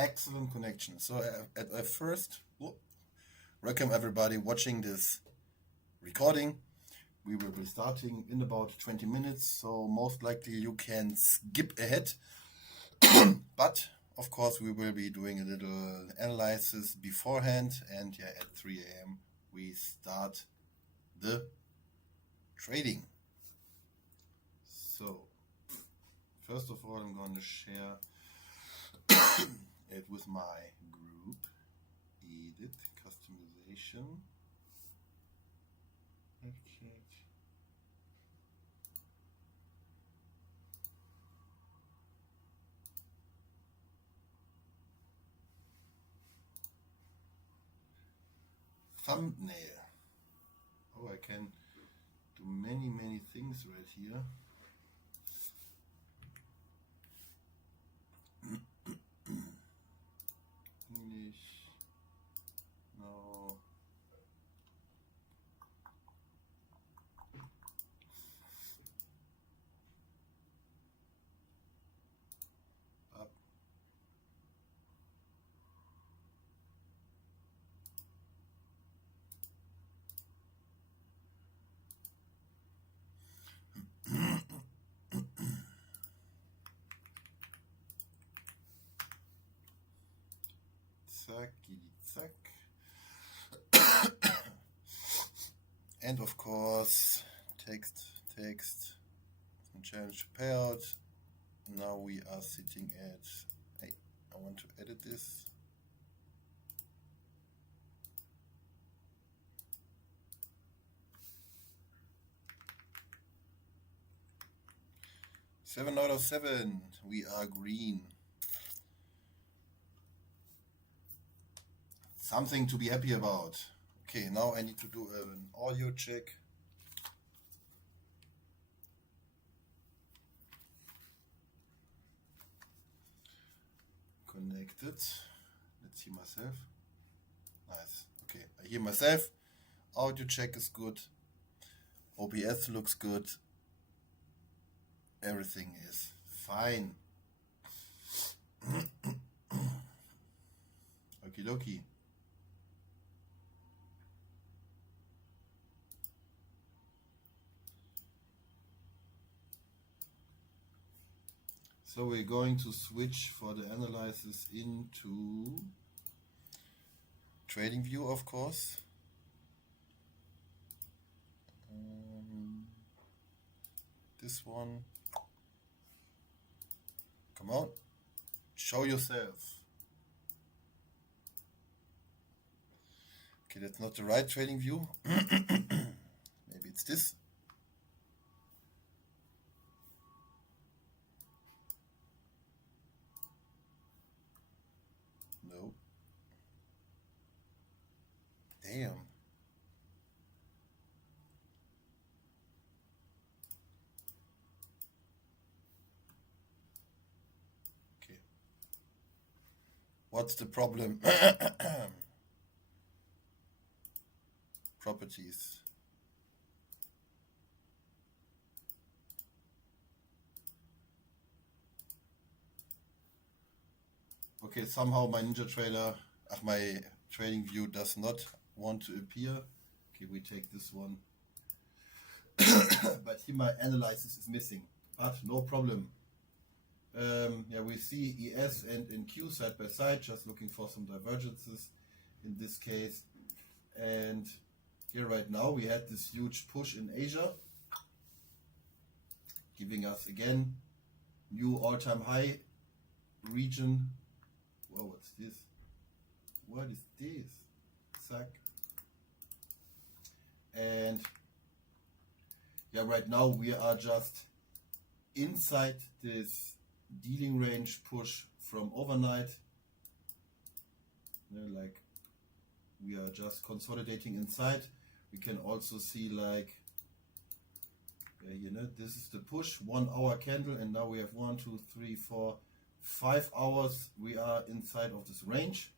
excellent connection. So at first, welcome everybody watching this recording. We will be starting in about 20 minutes, so most likely you can skip ahead. But of course we will be doing a little analysis beforehand, and yeah, at 3 a.m. we start the trading. So first of all, I'm going to share it with my group. Edit, customization. Okay. Thumbnail. Oh, I can do many things right here. English. No. Up. Zack. And of course, text, and change payout. Now we are sitting at, hey, I want to edit this. Seven out of 7, we are green. Something to be happy about. Okay, now I need to do an audio check. Connected. Let's hear myself. Nice. Okay, I hear myself. Audio check is good. OBS looks good. Everything is fine. Okie dokie. So we're going to switch for the analysis into trading view, of course. This one. Come on, show yourself. Okay, that's not the right trading view. Maybe it's this. No. Damn. Okay. What's the problem? Properties. Okay, somehow my NinjaTrader, my trading view does not want to appear. Okay, we take this one. But here my analysis is missing, but no problem. Yeah, we see ES and NQ side by side, just looking for some divergences in this case. And here right now we had this huge push in Asia, giving us again new all-time high region. Whoa, what's this? What is this? Zack. And yeah, right now we are just inside this dealing range push from overnight. Like we are just consolidating inside. We can also see like, this is the push, 1 hour candle, and now we have 1, 2, 3, 4, 5 hours. We are inside of this range,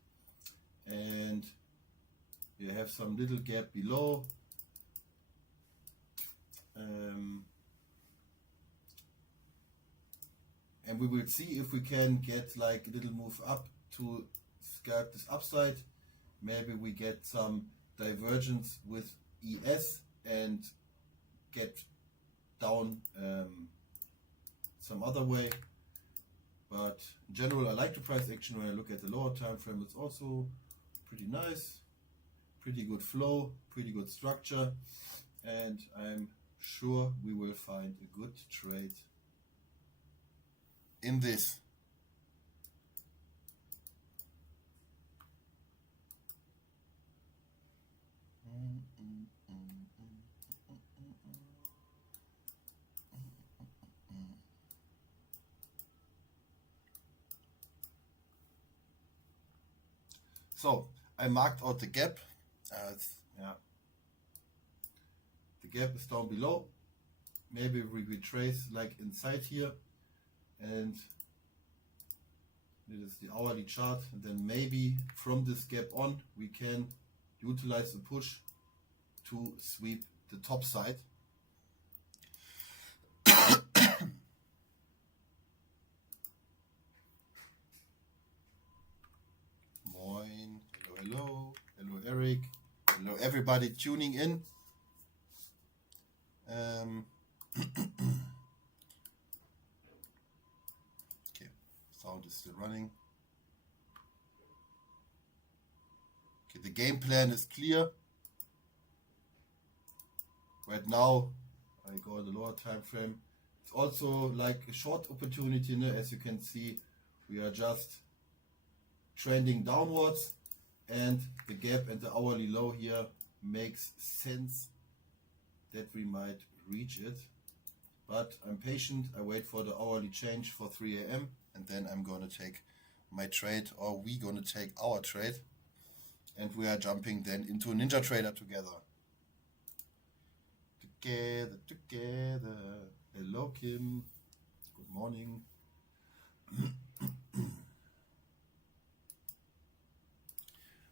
and you have some little gap below. And we will see if we can get like a little move up to scalp this upside. Maybe we get some divergence with ES and get down some other way. But in general, I like the price action. When I look at the lower time frame, it's also pretty nice, pretty good flow, pretty good structure, and I'm sure we will find a good trade in this. So I marked out the gap. The gap is down below. Maybe we retrace like inside here, and this is the hourly chart, and then maybe from this gap on we can utilize the push to sweep the top side. Moin, hello, hello Eric, hello everybody tuning in. Okay, sound is still running. Okay, the game plan is clear. Right now, I go in the lower time frame. It's also like a short opportunity, as you can see, we are just trending downwards, and the gap and the hourly low here makes sense that we might reach it. But I'm patient. I wait for the hourly change for 3 a.m. and then I'm going to take my trade, or we're going to take our trade, and we are jumping then into Ninja Trader together. Together. Hello, Kim. Good morning.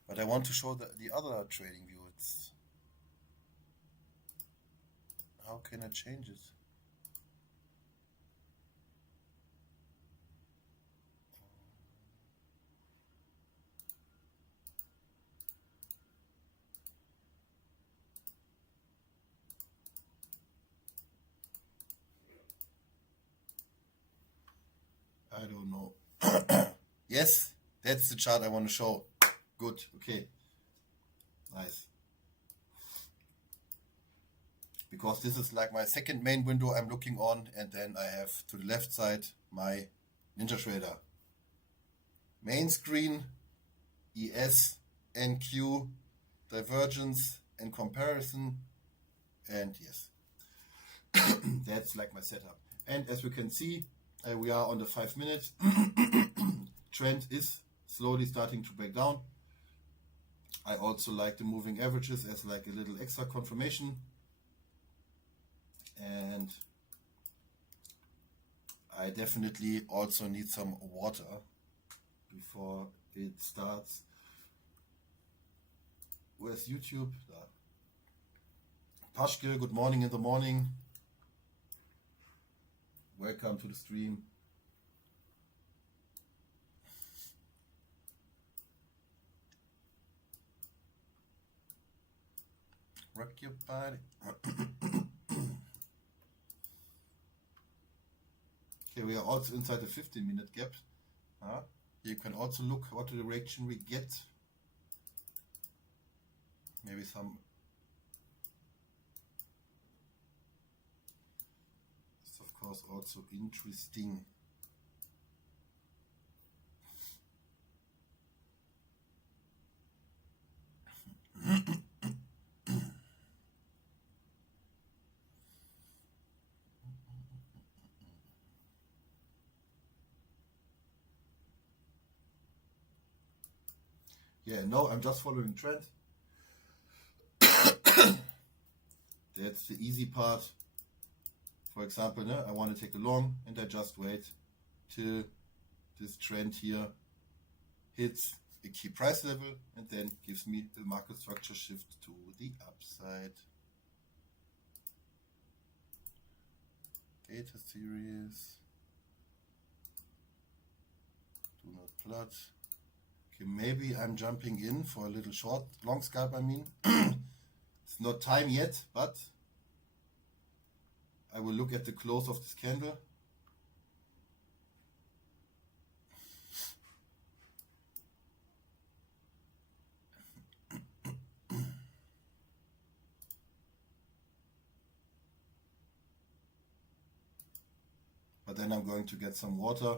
But I want to show the other trading view. How can I change it? I don't know. Yes, that's the chart I want to show. Good, okay. Nice. Because this is like my second main window I'm looking on, and then I have to the left side my Ninja Trader. Main screen, ES, NQ, divergence and comparison, and yes. That's like my setup. And as we can see, we are on the 5 minutes. Trend is slowly starting to break down. I also like the moving averages as like a little extra confirmation. And I definitely also need some water before it starts. Where's YouTube? Pashke, good morning in the morning. Welcome to the stream. Rock your body. Okay, we are also inside the 15-minute gap. You can also look what direction we get. Maybe some. It's of course also interesting. Yeah, no, I'm just following trend. That's the easy part. For example, I want to take a long, and I just wait till this trend here hits a key price level and then gives me the market structure shift to the upside. Data series. Do not plot. Okay, maybe I'm jumping in for a little long scalp, I mean. It's not time yet, but I will look at the close of this candle. But then I'm going to get some water.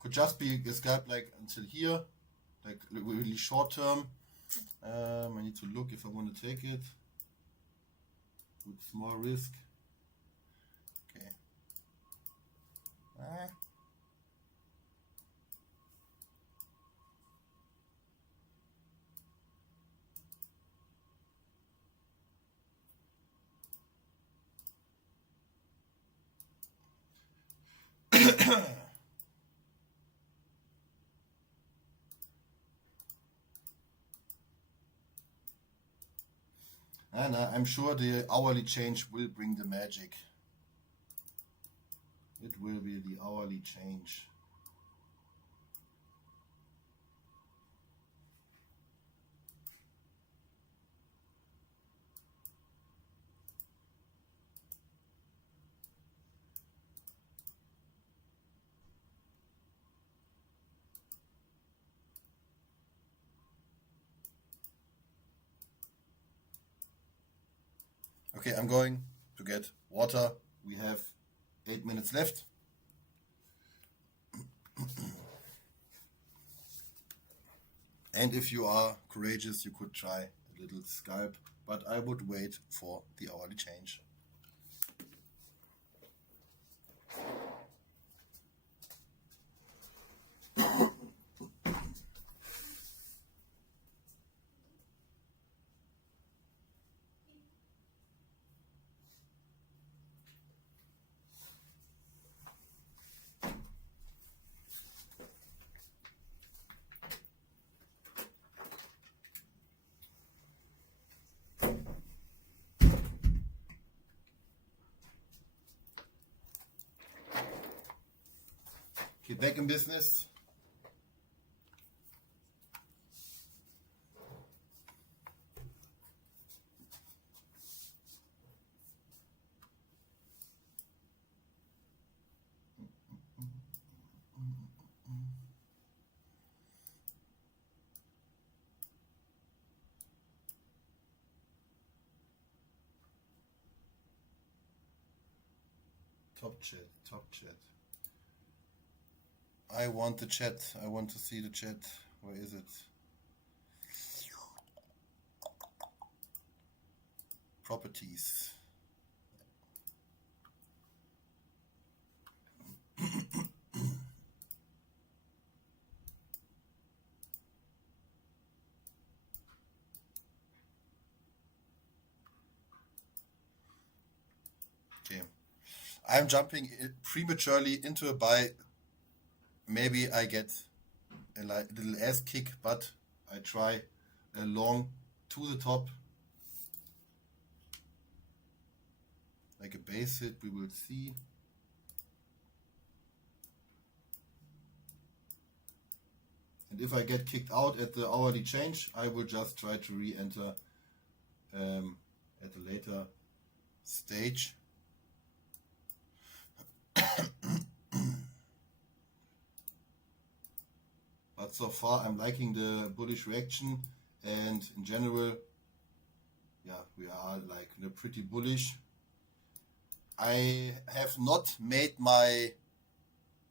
Could just be a scalp like until here, like really short term. I need to look if I want to take it with small risk. Okay. And I'm sure the hourly change will bring the magic. It will be the hourly change. Okay, I'm going to get water. We have 8 minutes left. And if you are courageous, you could try a little scalp, but I would wait for the hourly change. Okay, back in business. Top chat. I want the chat. I want to see the chat. Where is it? Properties. Okay. I'm jumping prematurely into a buy. Maybe I get a little ass kick, but I try a long to the top. Like a base hit, we will see. And if I get kicked out at the hourly change, I will just try to re-enter at a later stage. But so far I'm liking the bullish reaction, and in general, yeah, we are like pretty bullish. I have not made my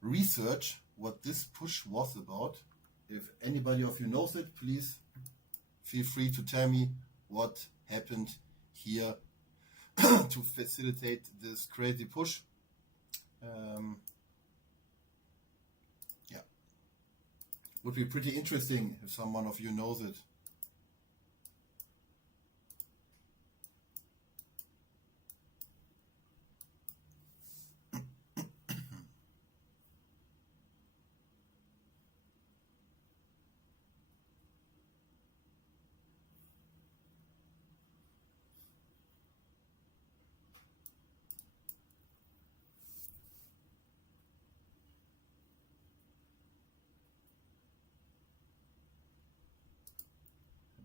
research what this push was about. If anybody of you knows it, please feel free to tell me what happened here to facilitate this crazy push. Yeah, would be pretty interesting if someone of you knows it.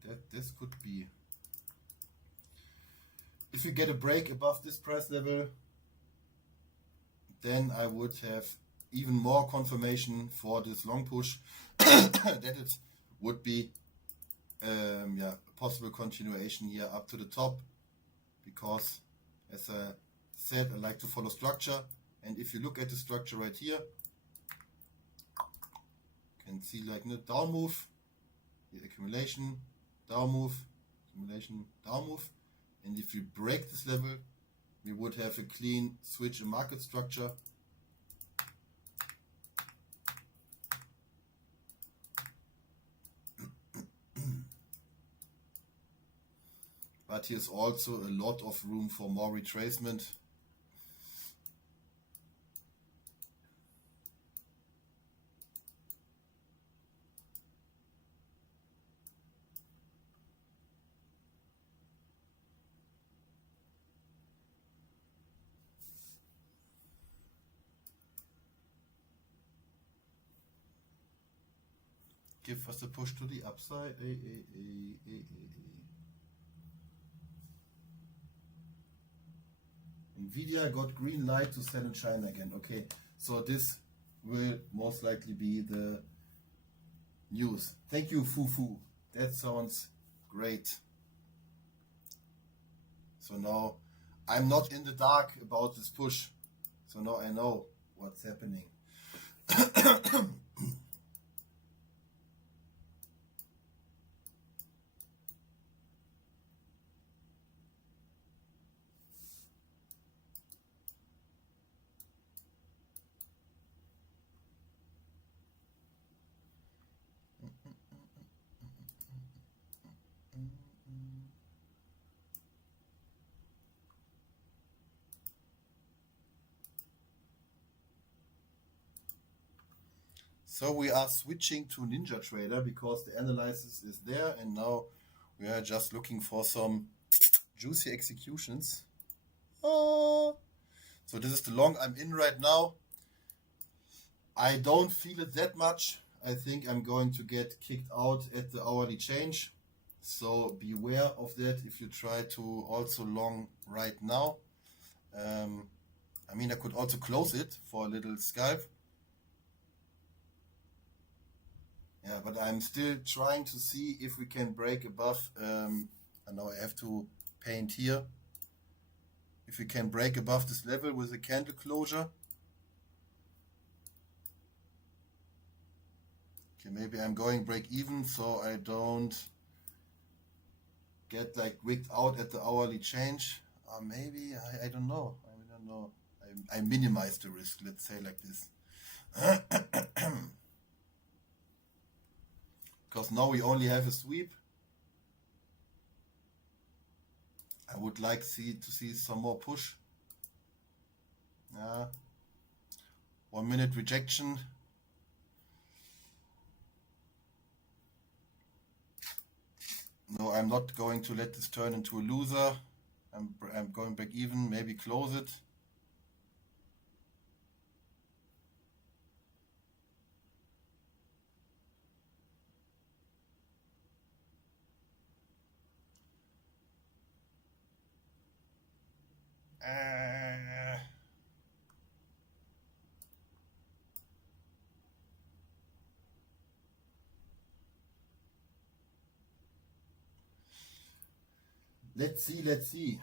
that this could be. If you get a break above this price level, then I would have even more confirmation for this long push that it would be a possible continuation here up to the top, because as I said, I like to follow structure, and if you look at the structure right here, you can see like a down move, the accumulation, down move, accumulation, down move, and if you break this level, we would have a clean switch in market structure. But here's also a lot of room for more retracement. Give us a push to the upside. Nvidia got green light to sell in China again. Okay, so this will most likely be the news. Thank you, Fufu. That sounds great. So now I'm not in the dark about this push. So now I know what's happening. So we are switching to NinjaTrader because the analysis is there, and now we are just looking for some juicy executions. So this is the long I'm in right now. I don't feel it that much. I think I'm going to get kicked out at the hourly change. So beware of that if you try to also long right now. I mean, I could also close it for a little scalp. Yeah, but I'm still trying to see if we can break above. I know I have to paint here. If we can break above this level with a candle closure. Okay, maybe I'm going break even so I don't get like wigged out at the hourly change. Maybe, I don't know. I don't know. I minimize the risk, let's say like this. Because now we only have a sweep. I would like to see some more push. 1 minute rejection. No, I'm not going to let this turn into a loser. I'm going back even, maybe close it. Let's see.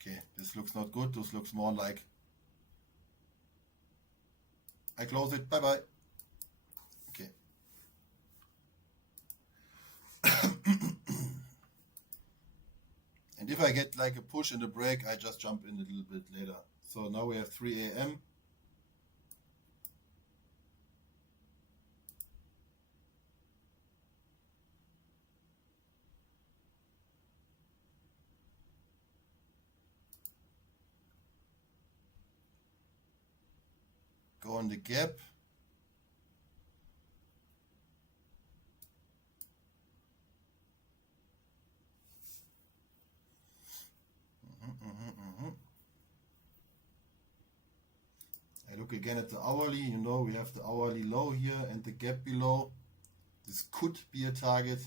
Okay, this looks not good. This looks more like I close it. Bye bye. Okay. And if I get like a push and a break, I just jump in a little bit later. So now we have 3 a.m. Go on the gap. I look look again at the hourly. You know, we have the hourly low here and the gap below. This could be a target.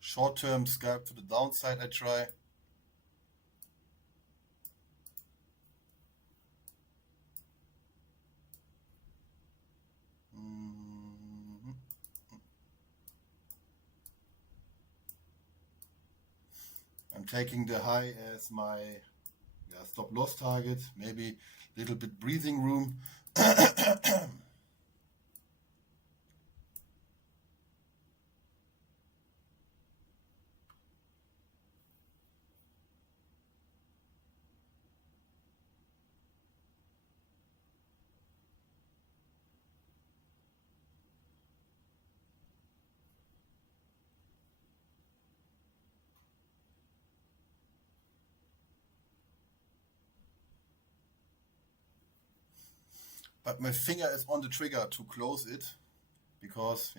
Short-term scalp to the downside, I try. I'm taking the high as my stop loss target, maybe a little bit breathing room. But my finger is on the trigger to close it because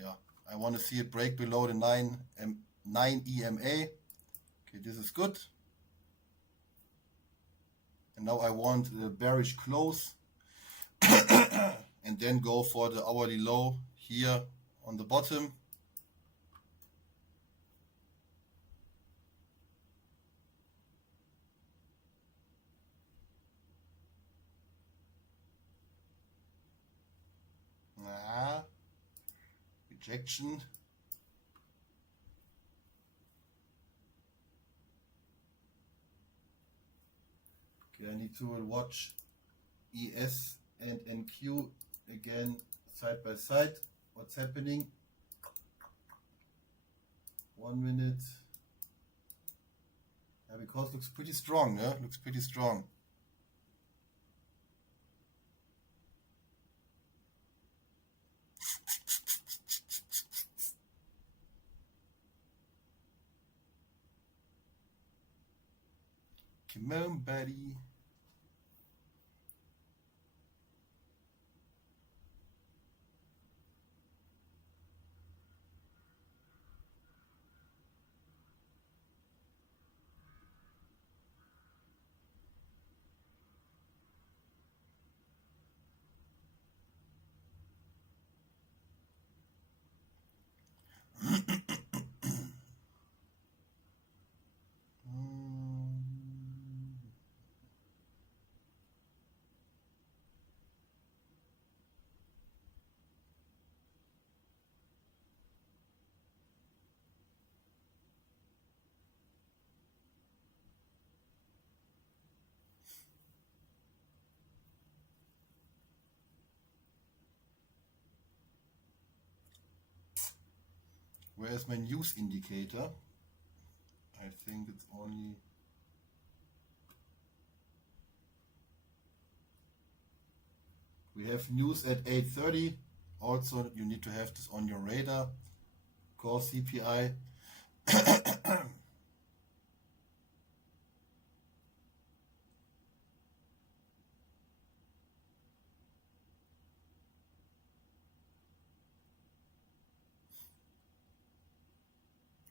I want to see it break below the 9 EMA. Okay, this is good. And now I want a bearish close and then go for the hourly low here on the bottom. Rejection. Okay, I need to watch ES and NQ again side by side. What's happening? 1 minute. Yeah, because it looks pretty strong, yeah? Looks pretty strong. Come on, buddy. Where's my news indicator? I think it's only... We have news at 8:30. Also, you need to have this on your radar. Core CPI.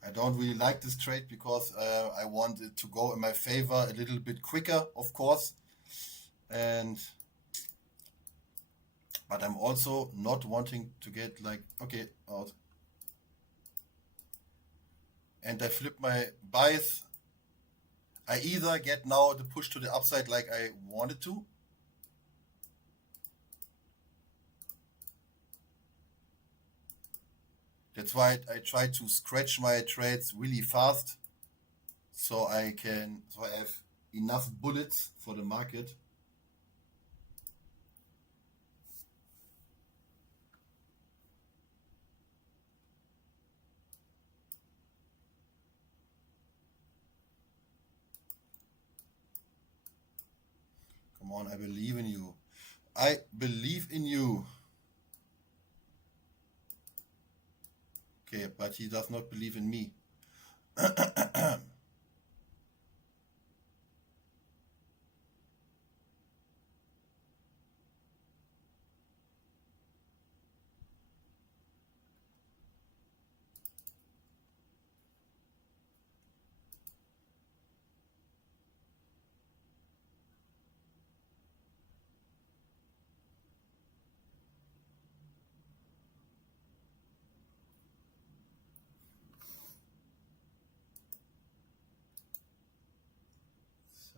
I don't really like this trade because I want it to go in my favor a little bit quicker, of course. But I'm also not wanting to get like, okay, out. And I flip my buys. I either get now the push to the upside like I wanted to. That's why I try to scratch my trades really fast so I have enough bullets for the market. Come on, I believe in you. I believe in you. Okay, but he does not believe in me.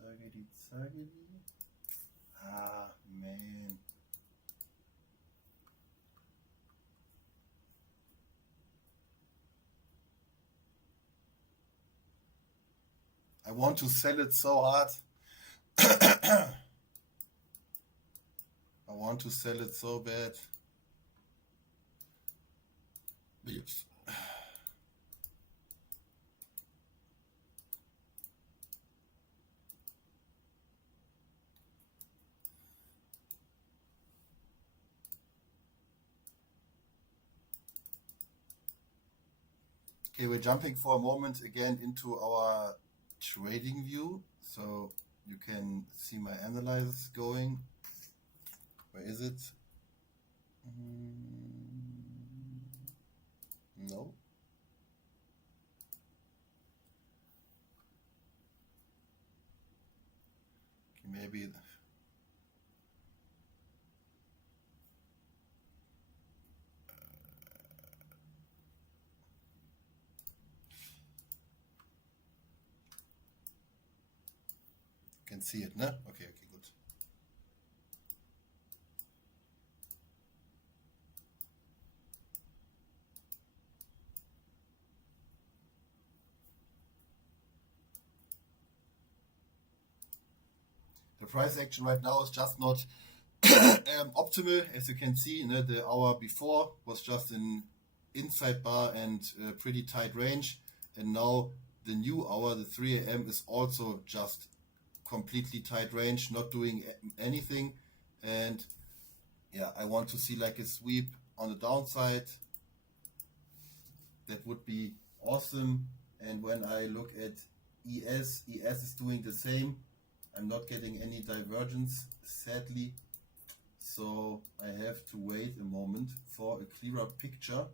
Zaggedy. Ah, man. I want to sell it so hard. I want to sell it so bad. Yes. Okay, we're jumping for a moment again into our trading view, so you can see my analysis going. Where is it? No. Okay, maybe. Can see it, no? Okay, good. The price action right now is just not optimal, as you can see. The hour before was just an inside bar and pretty tight range, and now the new hour, the 3 a.m., is also just completely tight range, not doing anything. And yeah, I want to see like a sweep on the downside. That would be awesome. And when I look at ES is doing the same. I'm not getting any divergence, sadly, so I have to wait a moment for a clearer picture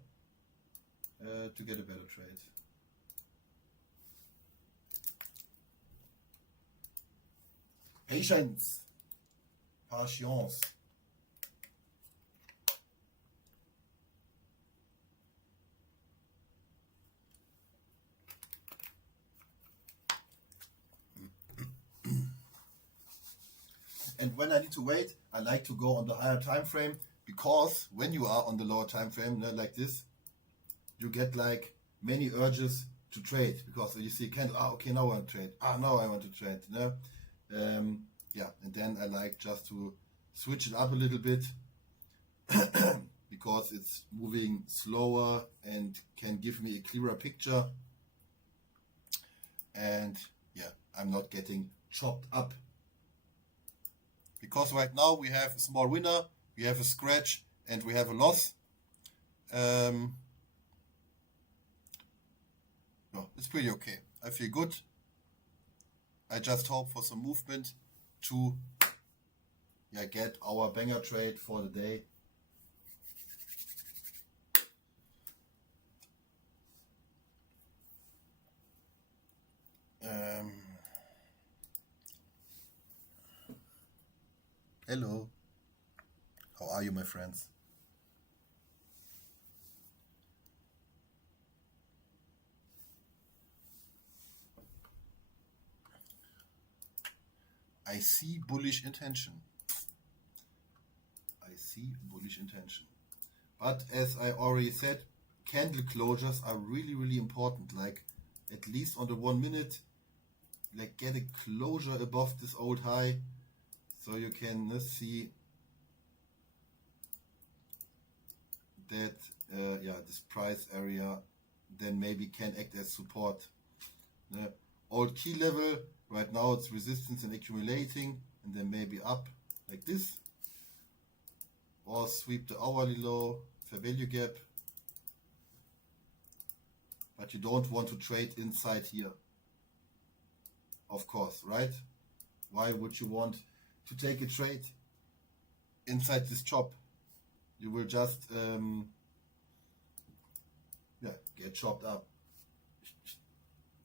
to get a better trade. Patience. Patience. And when I need to wait, I like to go on the higher time frame, because when you are on the lower time frame, like this, you get like many urges to trade, because you see, okay, now I want to trade. Now I want to trade. Yeah, and then I like just to switch it up a little bit because it's moving slower and can give me a clearer picture. And yeah, I'm not getting chopped up. Because right now we have a small winner, we have a scratch, and we have a loss. No, it's pretty okay. I feel good. I just hope for some movement to get our banger trade for the day. Hello. How are you, my friends? I see bullish intention. But as I already said, candle closures are really, really important. Like at least on the 1 minute, like get a closure above this old high, so you can see that this price area then maybe can act as support. Old key level, right now it's resistance and accumulating, and then maybe up like this, or sweep the hourly low, fair value gap. But you don't want to trade inside here, of course, right? Why would you want to take a trade inside this chop? You will just get chopped up.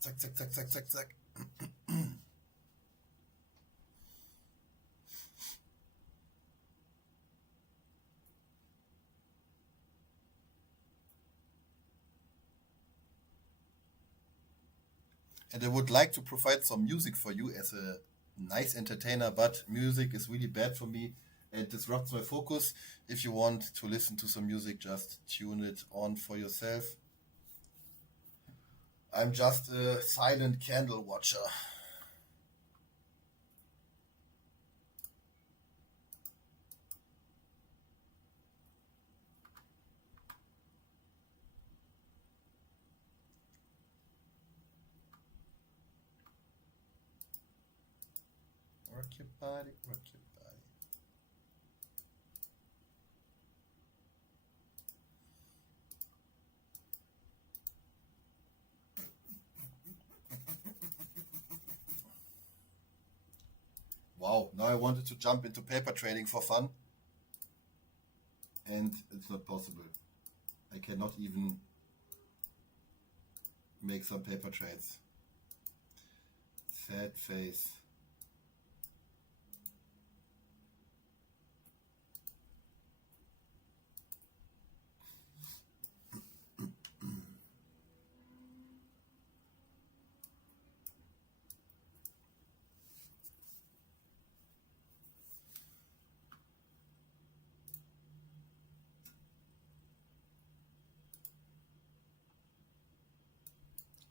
Zack, zack, zack, zack, zack, zack. And I would like to provide some music for you as a nice entertainer, but music is really bad for me and disrupts my focus. If you want to listen to some music, just tune it on for yourself. I'm just a silent candle watcher. Work your body, work your body. Wow, now I wanted to jump into paper trading for fun, and it's not possible. I cannot even make some paper trades. Sad face.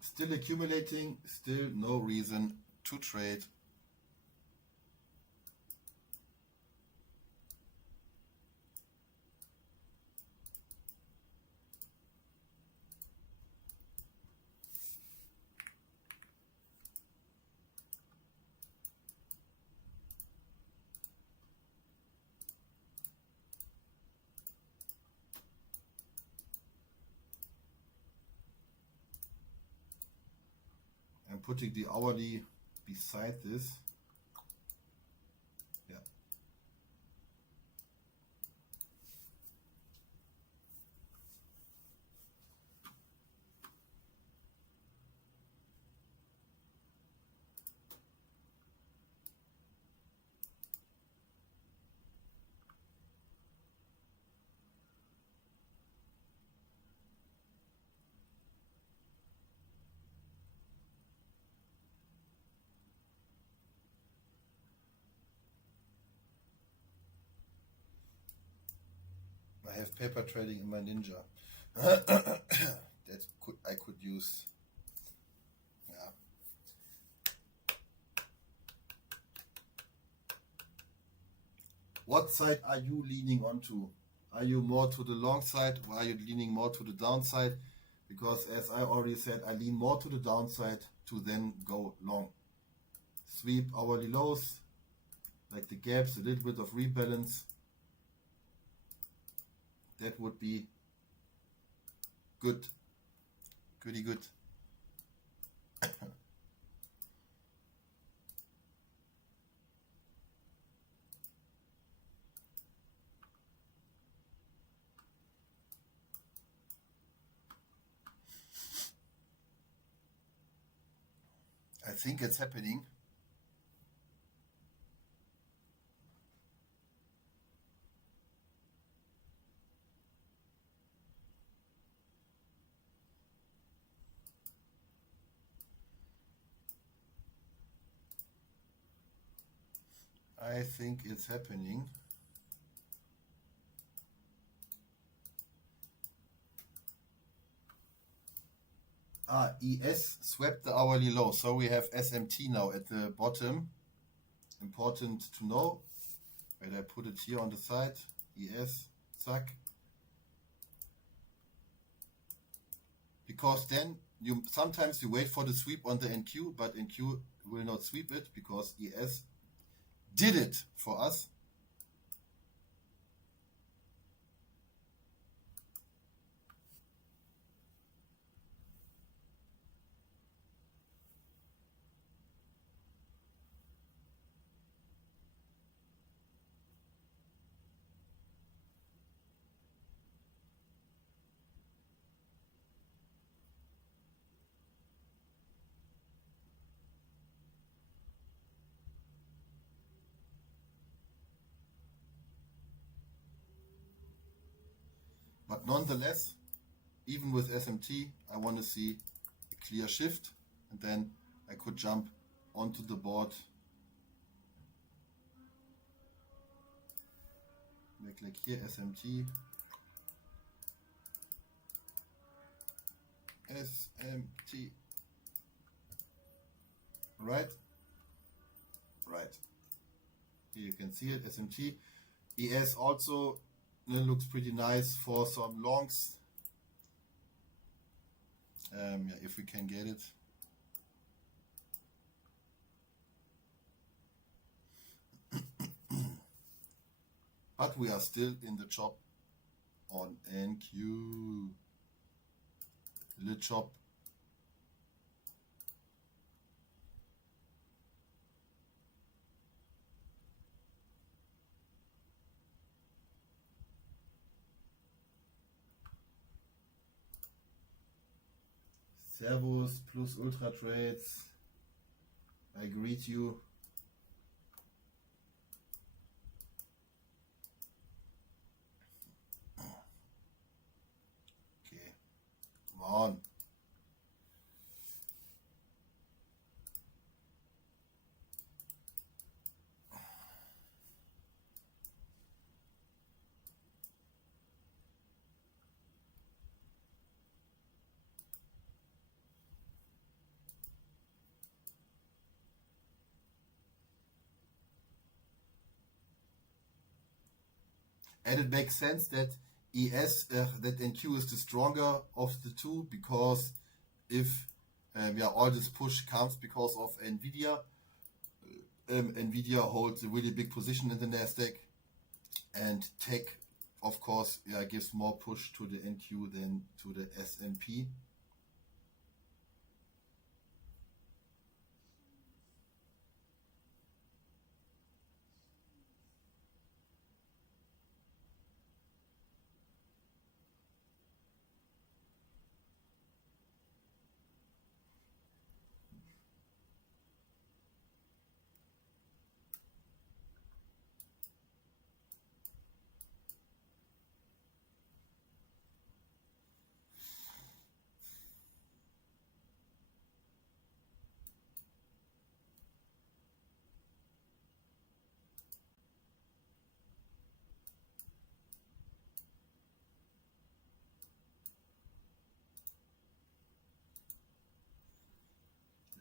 Still accumulating, still no reason to trade. I'm putting the hourly beside this. Yeah. I have paper trading in my Ninja. I could use. Yeah. What side are you leaning onto? Are you more to the long side or are you leaning more to the downside? Because as I already said, I lean more to the downside to then go long. Sweep hourly lows, like the gaps, a little bit of rebalance. That would be good. Goody good. I think it's happening. I think it's happening. ES swept the hourly low, so we have SMT now at the bottom. Important to know. Wait, I put it here on the side. ES, zack. Because then sometimes you wait for the sweep on the NQ, but NQ will not sweep it because ES did it for us. But nonetheless, even with SMT, I want to see a clear shift, and then I could jump onto the board I click here, SMT. SMT. Right? Right. Here you can see it, SMT. ES also looks pretty nice for some longs. Yeah, if we can get it. But we are still in the chop on NQ. The chop. Servus plus Ultra Trades. I greet you. Okay, come on. And it makes sense that that NQ is the stronger of the two, because if all this push comes because of Nvidia. Nvidia holds a really big position in the NASDAQ, and tech, of course, gives more push to the NQ than to the S&P.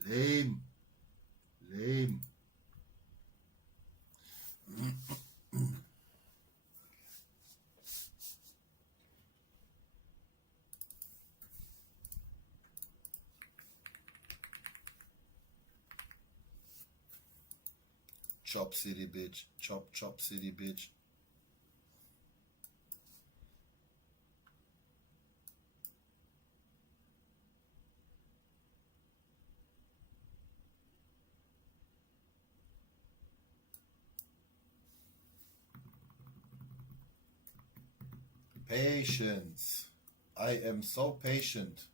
Lame. Lame. Chop city, bitch. Chop city, bitch. Patience. I am so patient.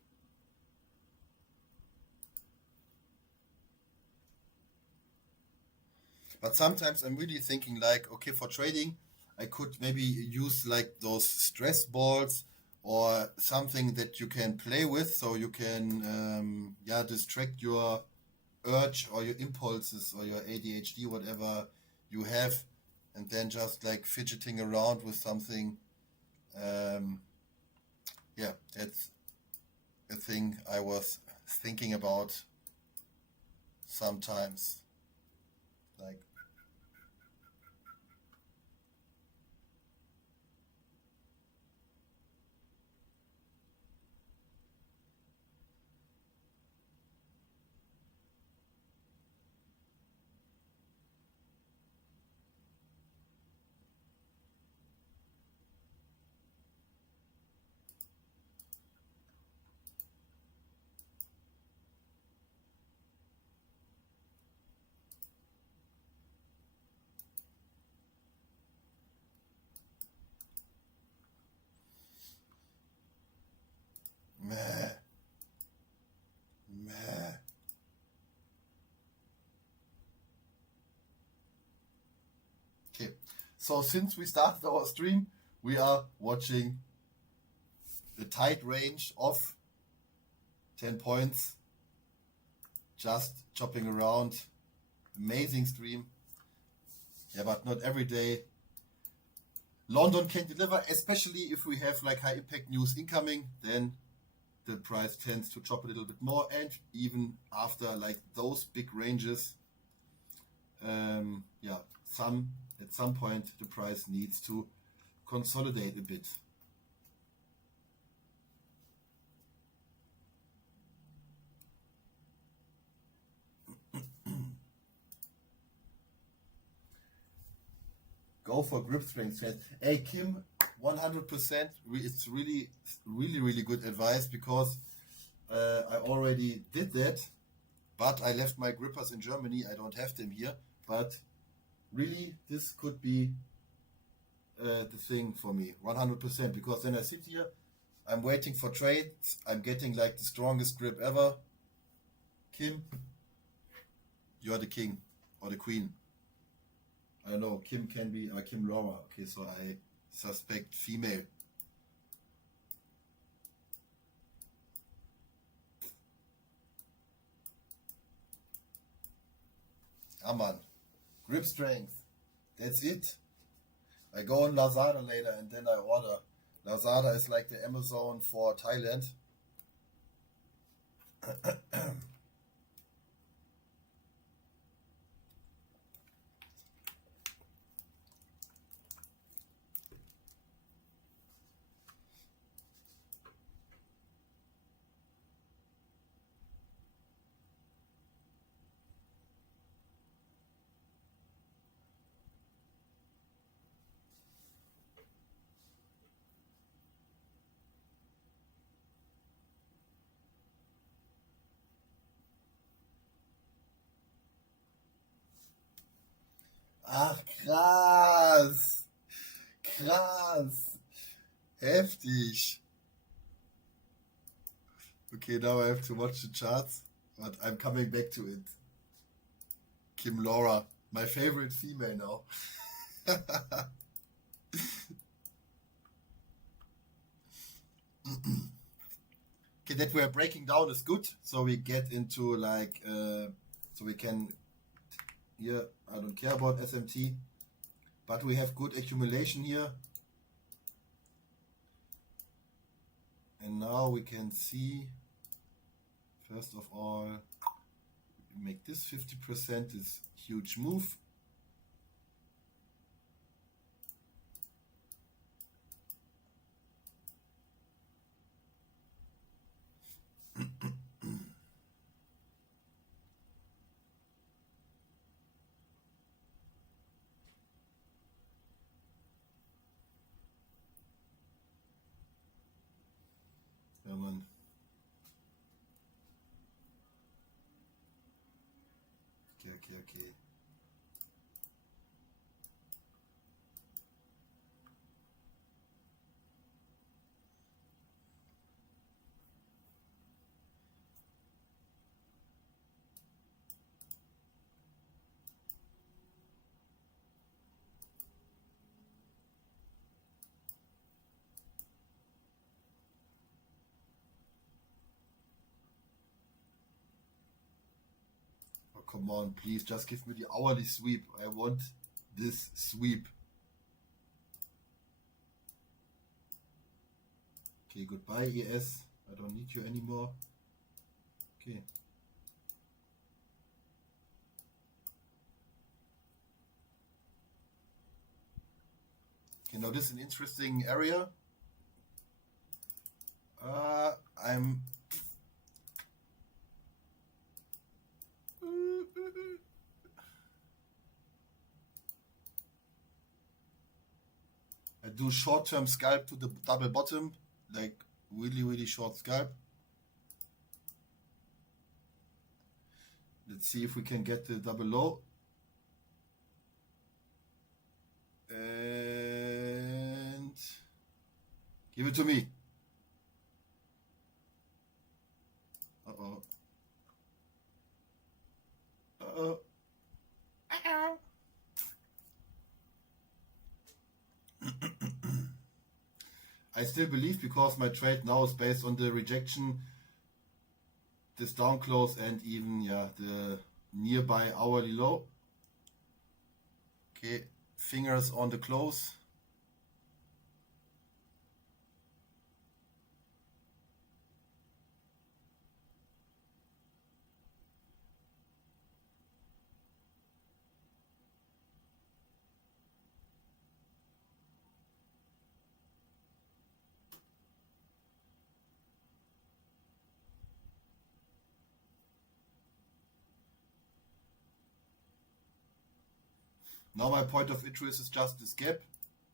But sometimes I'm really thinking like, okay, for trading, I could maybe use like those stress balls or something that you can play with, so you can distract your urge or your impulses or your ADHD, whatever you have, and then just like fidgeting around with something. That's a thing I was thinking about sometimes. Like, meh, meh. Okay, so since we started our stream, we are watching the tight range of 10 points, just chopping around. Amazing stream. Yeah, but not every day London can deliver, especially if we have like high impact news incoming, then the price tends to chop a little bit more, and even after like those big ranges, yeah, at some point the price needs to consolidate a bit. Go for grip strength test. Hey Kim, 100%. It's really good advice, because I already did that, but I left my grippers in Germany. I don't have them here, but really this could be the thing for me, 100%, because then I sit here, I'm waiting for trades, I'm getting like the strongest grip ever. Kim, you're the king or the queen. I don't know, Kim can be, Kim Laura. Okay, so I suspect female. Come on. Grip strength. That's it. I go on Lazada later and then I order. Lazada is like the Amazon for Thailand. Ach, krass. Krass. Heftig. Okay, now I have to watch the charts, but I'm coming back to it. Kim Laura, my favorite female now. Okay, that we're breaking down is good. So we get into like, so we can, here, I don't care about SMT, but we have good accumulation here. And now we can see, first of all, we make this 50%, this huge move. Ja, Mann. Okay. Oh, come on, please, just give me the hourly sweep. I want this sweep. Okay, goodbye, ES. I don't need you anymore. Okay. Okay, now this is an interesting area. I do short-term scalp to the double bottom, like really short scalp. Let's see if we can get the double low. And give it to me. Uh-oh. I still believe, because my trade now is based on the rejection, this down close, and even the nearby hourly low. Okay, fingers on the close. Now my point of interest is just this gap,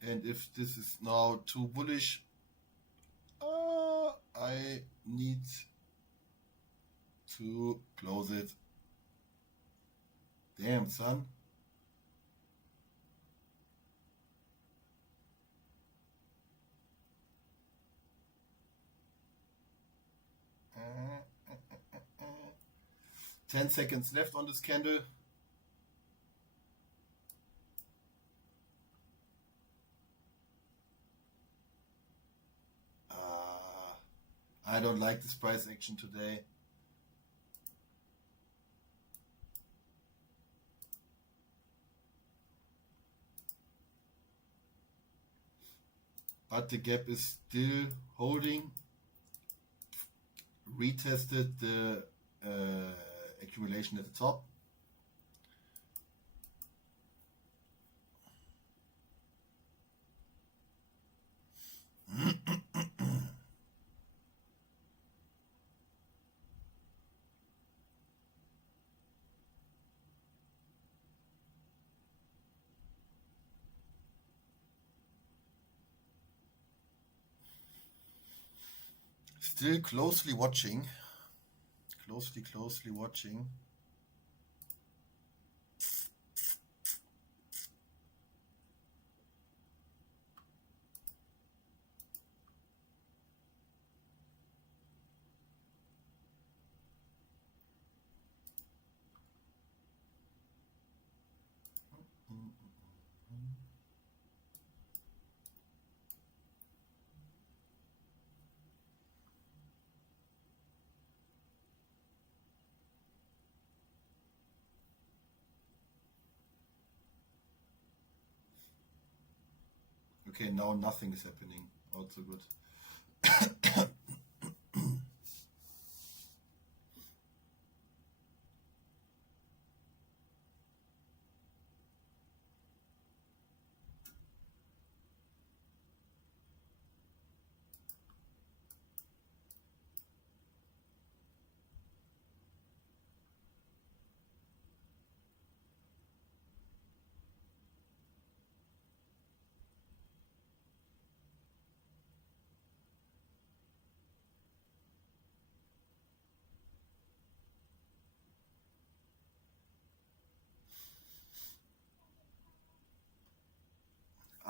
and if this is now too bullish, I need to close it. Damn, son. Uh, 10 seconds left on this candle. I don't like this price action today. But the gap is still holding. Retested the accumulation at the top. Still closely watching. Closely watching. Okay, now nothing is happening. Also good.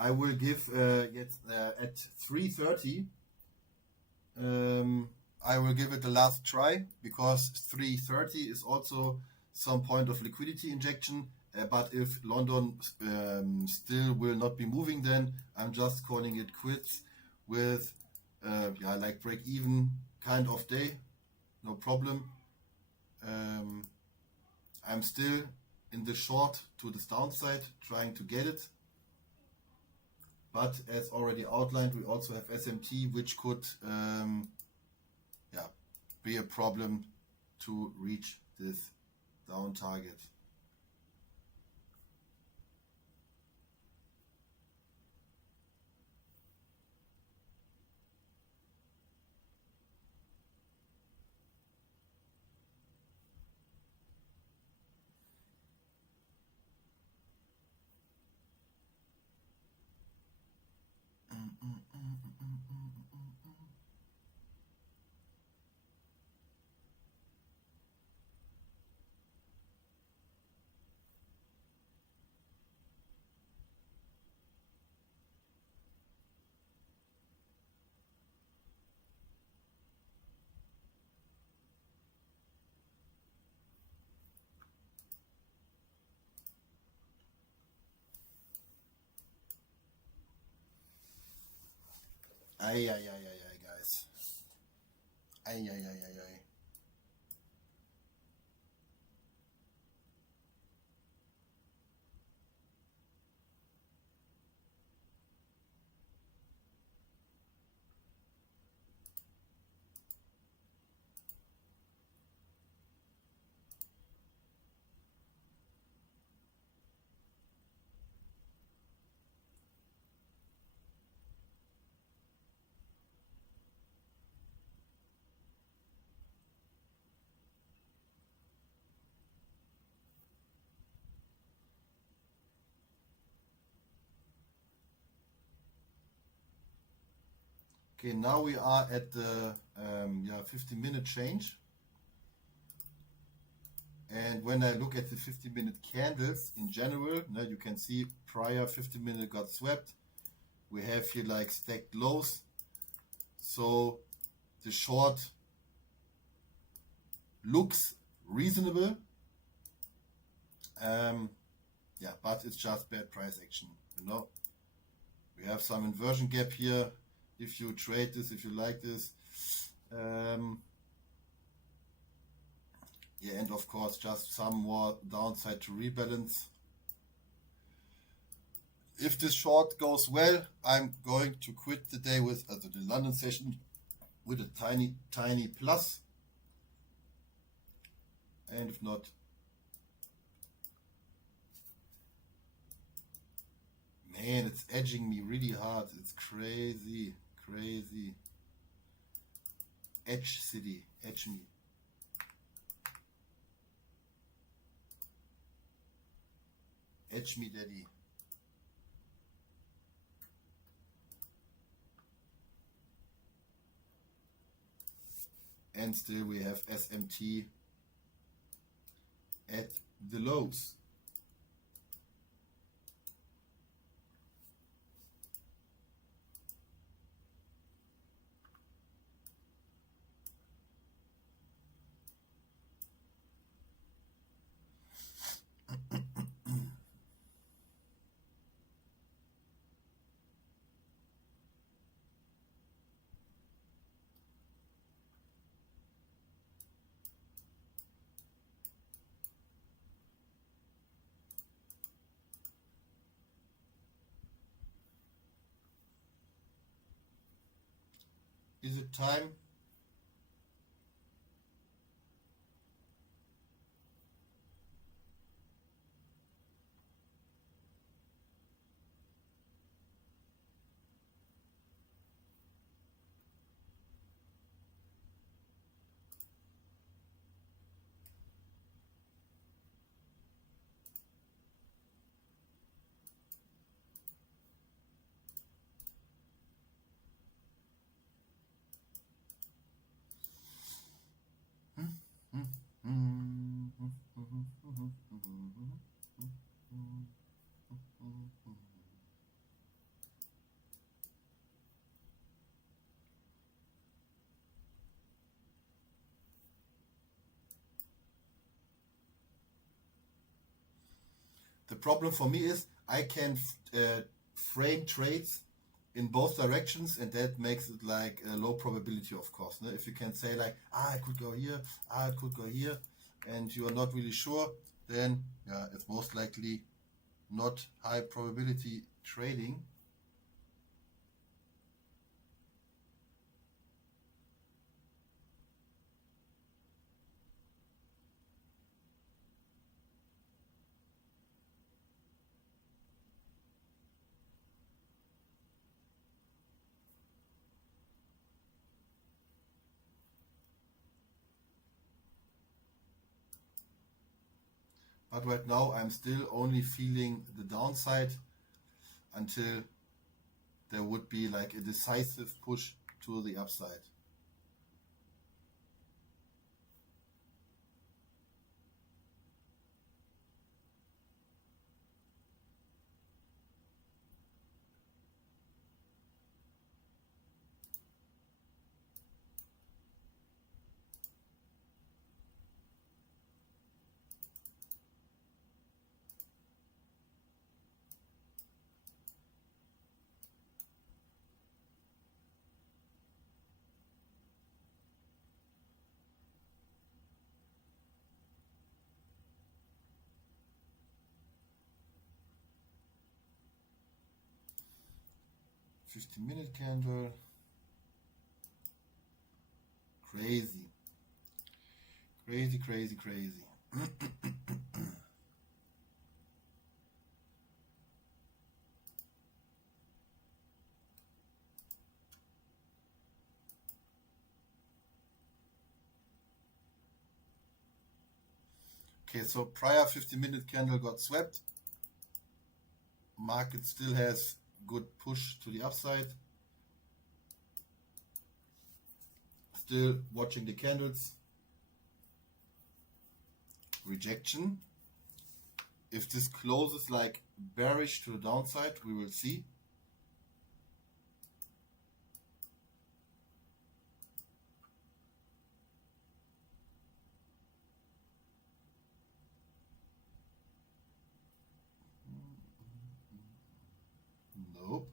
I will give at 3:30. I will give it the last try because 3:30 is also some point of liquidity injection. But if London still will not be moving, then I'm just calling it quits with like break even kind of day. No problem. I'm still in the short to this downside, trying to get it. But as already outlined, we also have SMT, which could be a problem to reach this down target. Ay, guys. Ay. Okay, now we are at the 15-minute change. And when I look at the 15-minute candles in general, now you can see prior 15-minute got swept. We have here like stacked lows. So the short looks reasonable. But it's just bad price action, you know. We have some inversion gap here. If you trade this, if you like this. And of course, just some more downside to rebalance. If this short goes well, I'm going to quit the day with the London session with a tiny plus. And if not, man, it's edging me really hard. It's crazy. Edge city, edge me. Edge me, daddy. And still we have SMT at the lows. Is it time? The problem for me is I can frame trades in both directions, and that makes it like a low probability, of course. If you can say like, I could go here, I could go here, and you are not really sure, then it's most likely not high probability trading. But right now I'm still only feeling the downside until there would be like a decisive push to the upside. $15-minute candle. Crazy. Okay, so prior 50-minute candle got swept. Market still has good push to the upside. Still watching the candles. Rejection. If this closes like bearish to the downside, we will see. Nope.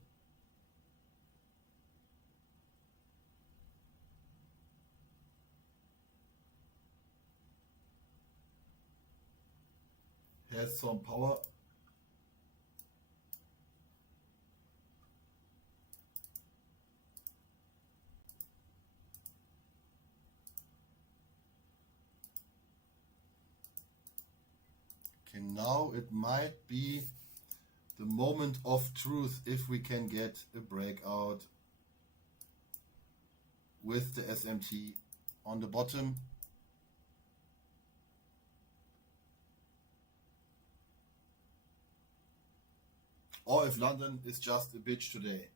Has some power. Okay, now it might be the moment of truth if we can get a breakout with the SMT on the bottom. Or if London is just a bitch today.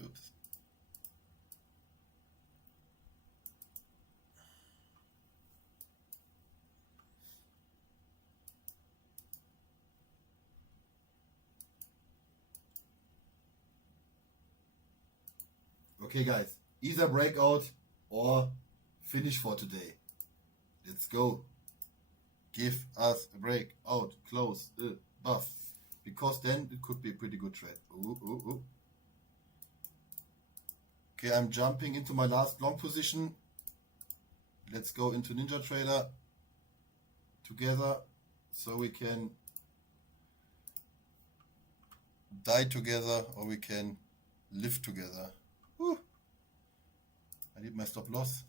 Oops. Okay guys, either breakout or finish for today. Let's go. Give us a breakout, close the buff. Because then it could be a pretty good trade. Ooh, ooh, ooh. Okay, I'm jumping into my last long position. Let's go into NinjaTrader together so we can die together or we can live together. Whew. I need my stop loss.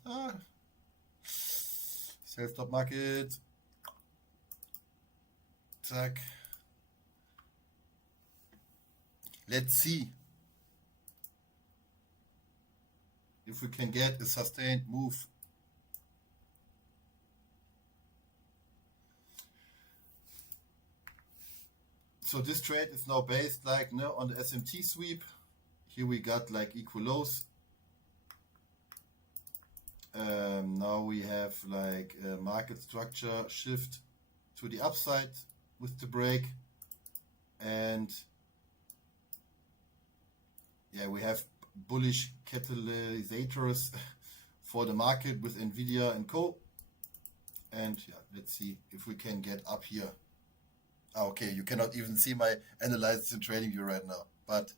Sell stop market. Zack. Let's see if we can get a sustained move. So this trade is now based like on the SMT sweep. Here we got like equal lows. Now we have like a market structure shift to the upside with the break, and yeah, we have bullish catalyzers for the market with Nvidia and co. And yeah, let's see if we can get up here. Okay, you cannot even see my analysis in TradingView right now, but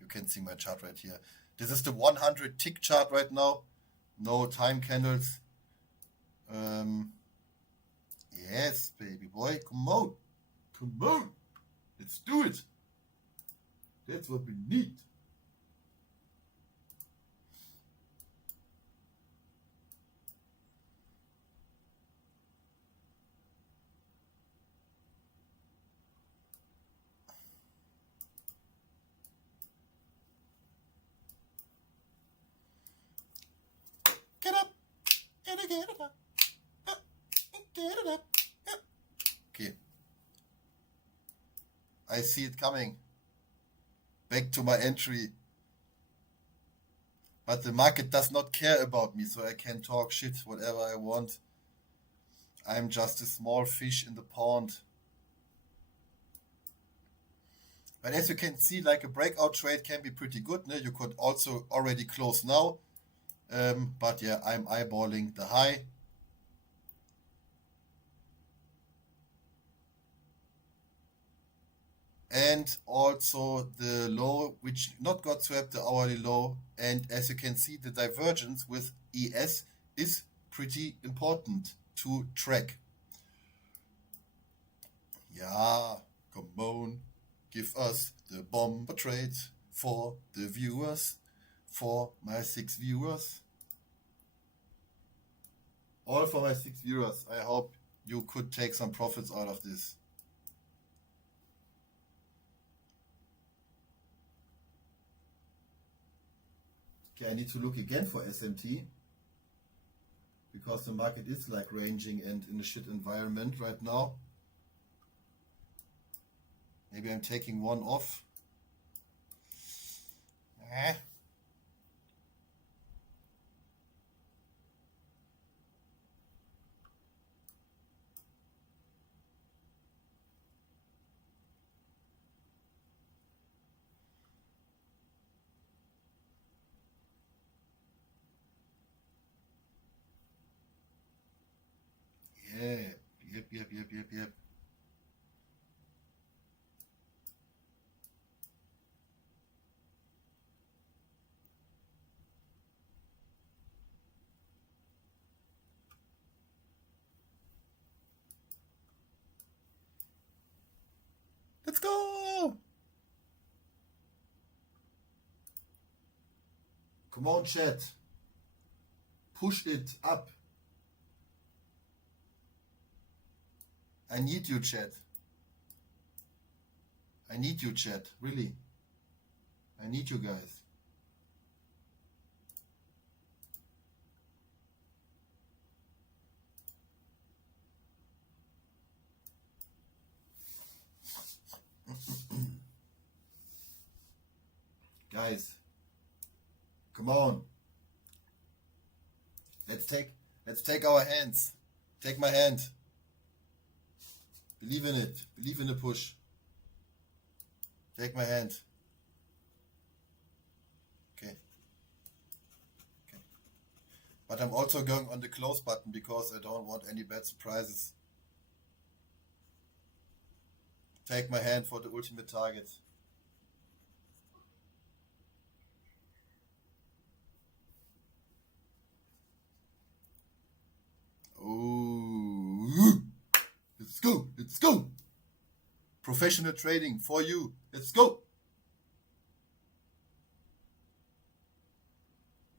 you can see my chart right here. This is the 100 tick chart right now. No time candles. Yes, baby boy, come on. Come on. Let's do it. That's what we need. Get up. Get it up. Get it up. Okay. I see it coming. Back to my entry. But the market does not care about me, so I can talk shit whatever I want. I'm just a small fish in the pond. But as you can see, like a breakout trade can be pretty good. You could also already close now. But yeah, I'm eyeballing the high. And also the low, which not got swept, the hourly low. And as you can see, the divergence with ES is pretty important to track. Yeah, come on, give us the bomber trade for the viewers, for my 6 viewers. All for my 6 viewers. I hope you could take some profits out of this. Okay, I need to look again for SMT because the market is like ranging and in a shit environment right now. Maybe I'm taking one off. Yeah, yep. Let's go! Come on, chat. Push it up. I need you, chat. I need you, chat. Really. I need you guys. Guys, come on. Let's take our hands. Take my hand. Believe in it. Believe in the push. Take my hand. Okay. But I'm also going on the close button because I don't want any bad surprises. Take my hand for the ultimate target. Oh, let's go. Professional trading for you. Let's go.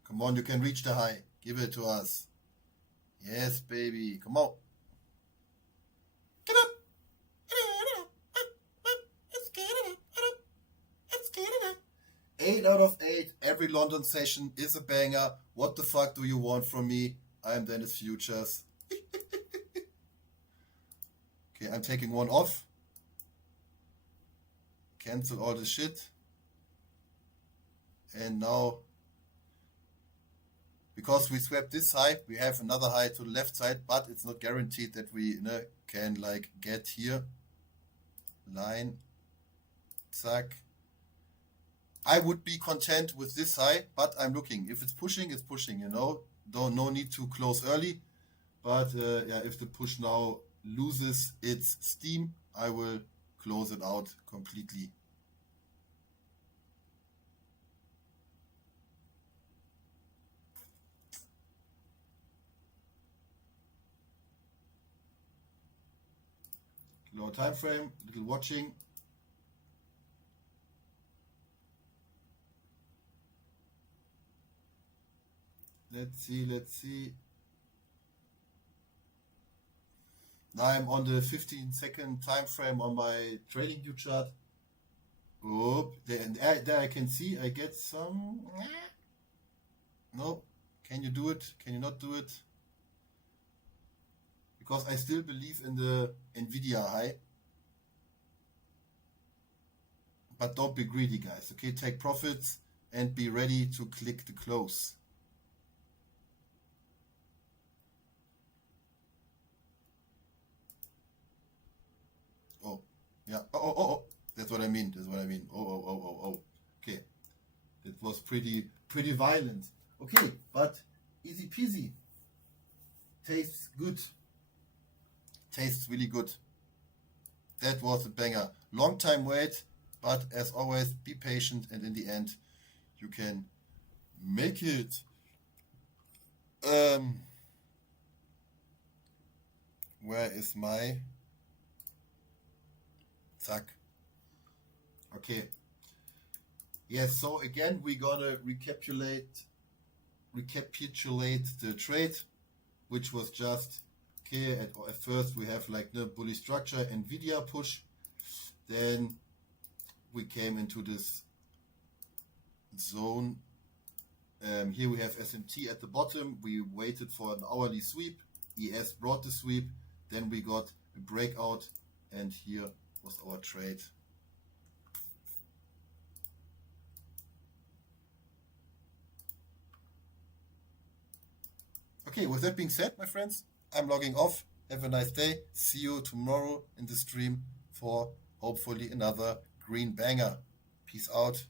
Come on, you can reach the high. Give it to us. Yes, baby. Come on. Get up. Let's get it up. 8 out of 8. Every London session is a banger. What the fuck do you want from me? I'm Dennis Futures. Okay, I'm taking one off. Cancel all the shit. And now, because we swept this high, we have another high to the left side, but it's not guaranteed that we can like get here. Line. Zack. I would be content with this high, but I'm looking. If it's pushing, it's pushing, No need to close early. But yeah, if the push now loses its steam, I will close it out completely. Lower time frame, little watching. Let's see. Now I'm on the 15-second time frame on my TradingView chart. Oh, there I can see I get some. No, can you do it? Can you not do it? Because I still believe in the Nvidia high. But don't be greedy, guys. Okay, take profits and be ready to click the close. Oh, yeah. Oh. That's what I mean. Oh. Okay. That was pretty violent. Okay, but easy peasy. Tastes good. Tastes really good. That was a banger. Long time wait, but as always, be patient, and in the end, you can make it. Where is my Zack. Okay. Yes, so again, we're gonna recapitulate the trade, which was just, okay, at first we have like the bullish structure, Nvidia push, then we came into this zone. Here we have SMT at the bottom. We waited for an hourly sweep. ES brought the sweep. Then we got a breakout, and here was our trade. Okay, with that being said, my friends, I'm logging off. Have a nice day. See you tomorrow in the stream for hopefully another green banger. Peace out.